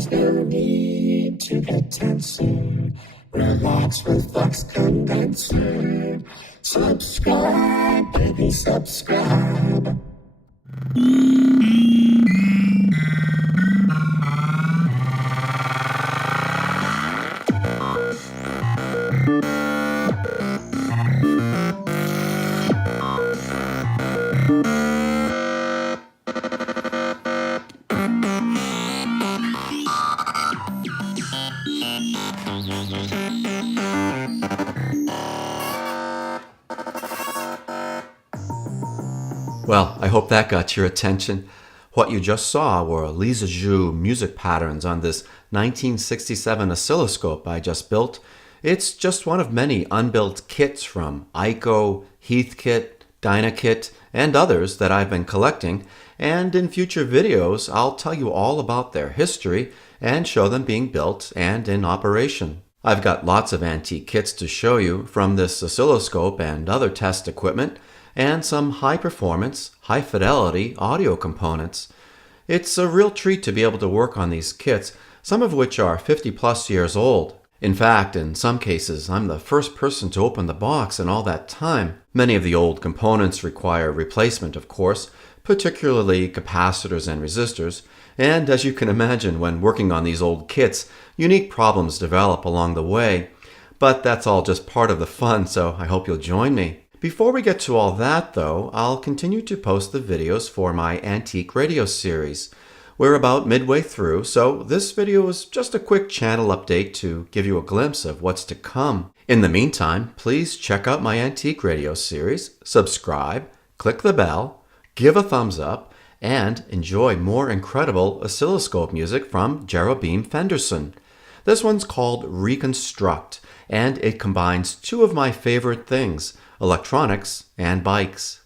There's no need to get tenser. Relax with Flux Condenser. Subscribe, baby, subscribe. Well, I hope that got your attention. What you just saw were Lisa Zhu music patterns on this 1967 oscilloscope I just built. It's just one of many unbuilt kits from Ico, Heathkit, Dynakit, and others that I've been collecting, and in future videos I'll tell you all about their history and show them being built and in operation. I've got lots of antique kits to show you from this oscilloscope and other test equipment, and some high-performance, high-fidelity audio components. It's a real treat to be able to work on these kits, some of which are 50-plus years old. In fact, in some cases, I'm the first person to open the box in all that time. Many of the old components require replacement, of course, particularly capacitors and resistors, and as you can imagine, when working on these old kits, unique problems develop along the way. But that's all just part of the fun, so I hope you'll join me. Before we get to all that, though, I'll continue to post the videos for my Antique Radio series. We're about midway through, so this video is just a quick channel update to give you a glimpse of what's to come. In the meantime, please check out my Antique Radio series, subscribe, click the bell, give a thumbs up, and enjoy more incredible oscilloscope music from Jerobeam Fenderson. This one's called Reconstruct, and it combines two of my favorite things, electronics and bikes.